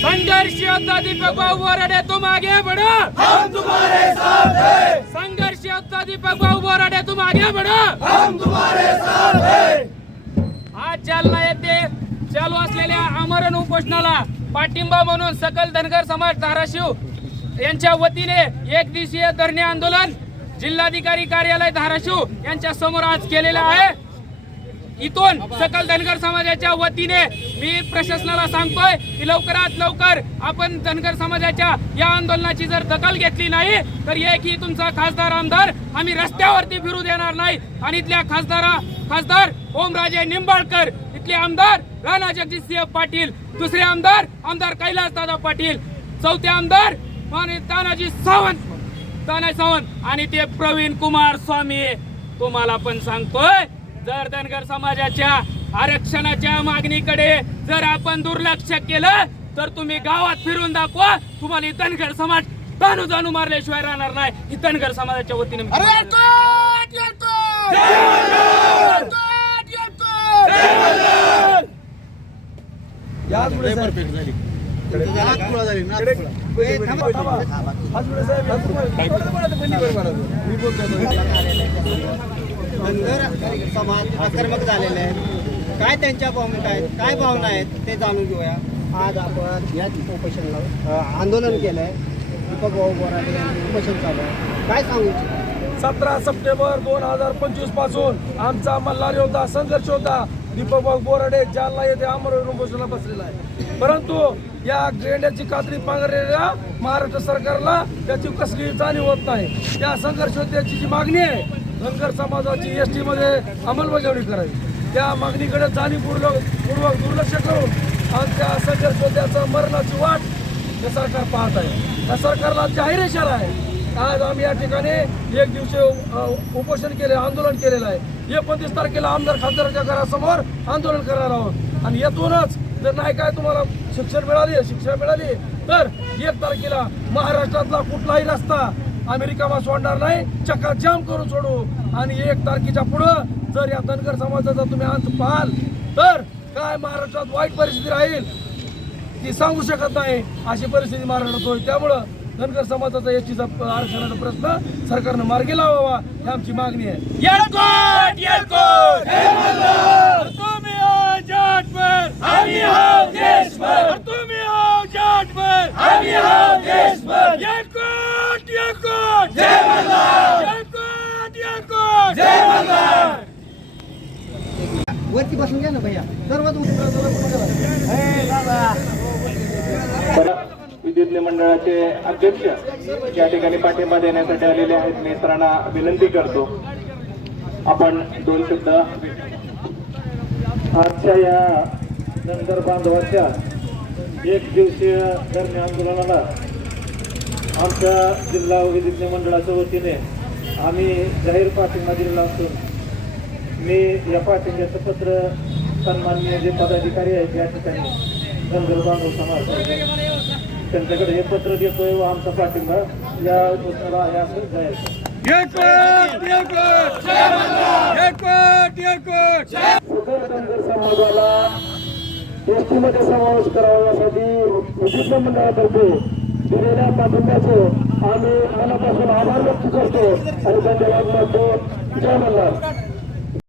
संघर्ष योद्धा दीपक बाबू बोराडे तुम आगे बढ़ो हम तुम्हारे साथ हैं. संघर्ष योद्धा दीपक बाबू बोराडे तुम आगे बढ़ो हम तुम्हारे साथ हैं. आज जालना येथे चालू असलेल्या आमरण उपोषणाला पाठिंबा म्हणून सकल धनगर समाज धाराशिव यांच्या वतीने एक दिवसीय धरणे आंदोलन जिल्हाधिकारी कार्यालय धाराशिव यांच्या समोर आज केलेलं आहे. इथून सकल धनगर समाजाच्या वतीने मी प्रशासनाला सांगतोय की लवकरात लवकर आपण धनगर समाजाच्या या आंदोलनाची जर दखल घेतली नाही तर एकही तुमचा खासदार आमदार आम्ही रस्त्यावरती फिरू देणार नाही. आणि इथल्या खासदारा खासदार ओमराजे निंबाळकर इथले आमदार राणा जगजितसिंह पाटील दुसरे आमदार आमदार कैलास दादा पाटील चौथे आमदार आणि तानाजी सावंत. तानाजी सावंत आणि ते प्रवीण कुमार स्वामी तुम्हाला पण सांगतोय जर धनगर समाजाच्या आरक्षणाच्या मागणीकडे जर आपण दुर्लक्ष केलं तर तुम्ही गावात फिरून दाखवा. तुम्हाला धनगर समाज जाणू जाणू मारल्याशिवाय राहणार नाही. ही धनगर समाजाच्या वतीने मी धनगर समाज आक्रमक झालेले आहेत. काय त्यांच्या भूमिका आहेत? काय भावना आहेत? ते जाणून घेऊया. आज आपण या उपोषणला आंदोलन केलं आहे दीपक भाऊ बोराडे यांनी उपोषण चालू आहे. काय सांगू सतरा सप्टेंबर दोन हजार पंचवीसपासून आमचा मल्हार योद्धा संघर्ष होता. दीपक बोराडे जालना येथे अमर उपोषणाला बसलेला आहे. परंतु या ग्रेंड्याची कात्री पांघरलेल्या महाराष्ट्र सरकारला त्याची कसली जाणीव होत नाही. त्या संघर्ष जी मागणी आहे धनगर समाजाची एस टीमध्ये अंमलबजावणी करावी. त्या मागणीकडे जाणीवपूर्वक पूर्वक दुर्लक्ष करून आमच्या सगळ्या सोद्याचं मरणाची वाट हे सरकार पाहत आहे. त्या सरकारला जाहीर इशारा आहे. आज आम्ही या ठिकाणी एक दिवशी उपोषण केले आंदोलन केलेलं आहे. एकोणतीस तारखेला आमदार खासदाराच्या घरासमोर आंदोलन करणार आहोत. आणि येथूनच जर नाही काय तुम्हाला शिक्षण मिळाली शिक्षा मिळाली तर एक तारखेला महाराष्ट्रातला कुठलाही रस्ता अमेरिकामा सोडणार नाही. चक्का जाम करून सोडू. आणि एक तारखेच्या पुढं जर या धनगर समाजाचा तुम्ही अंत पाहाल तर काय महाराष्ट्रात वाईट परिस्थिती राहील ती सांगू शकत नाही अशी परिस्थिती महाराष्ट्रात होईल. त्यामुळं धनगर समाजाचा एसटीचा आरक्षणाचा प्रश्न सरकारनं मार्गी लावावा ही आमची मागणी आहे. वरती बसून घ्या ना भैया. सर्वात विद्युत मंडळाचे अध्यक्ष या ठिकाणी पाठिंबा देण्यासाठी आलेले आहेत मी सरांना विनंती करतो. आपण दोन शब्द आजच्या या नंतर बांधवाच्या एक दिवसीय धरणे आंदोलनाला आमच्या जिल्हा विधिज्ञ मंडळाच्या वतीने आम्ही जाहीर पाठिंबा दिलेला असून मी या पाठिंब्याचं पत्र सन्माननीय जे पदाधिकारी आहेत या ठिकाणी धनगर बांधव समाज त्यांच्याकडे हे पत्र देतोय व आमचा पाठिंबा या उपोषणाला आहे असं जाहीर धनगर समाजाला एसटी समावेश करावा यासाठी विधिज्ञ मंडळातर्फे दिलेल्या पाठिंब्याचे आम्ही मनापासून आभार व्यक्त करतो आणि धन्यवाद मानतो जय मल्हार